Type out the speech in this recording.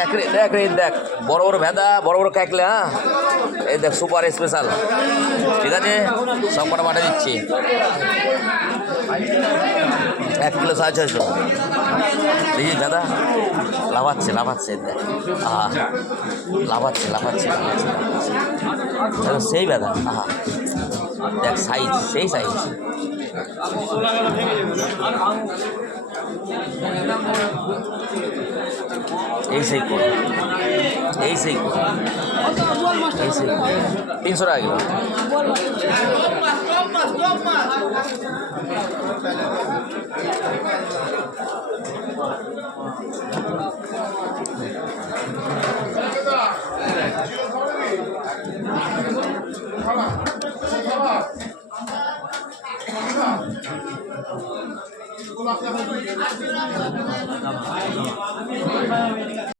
দেখ রে দেখ রে দেখ, বড় বড় ভেদা, বড় বড় ক্যাকলে। হ্যাঁ এই দেখ সুপার স্পেশাল, ঠিক আছে সব কটা পাঠিয়ে দিচ্ছি। 1 কিলো 650। দেখি দাদা লাফাচ্ছে লাফাচ্ছে, দেখ আহা লাফাচ্ছে লাফাচ্ছে লাফাচ্ছে লাফাচ্ছে, সেই ব্যথা। আহা দেখ সাইজ, সেই সাইজ। এই সেই কোন, এই সেই কোন, এই সেই 300 টাকা কিলো।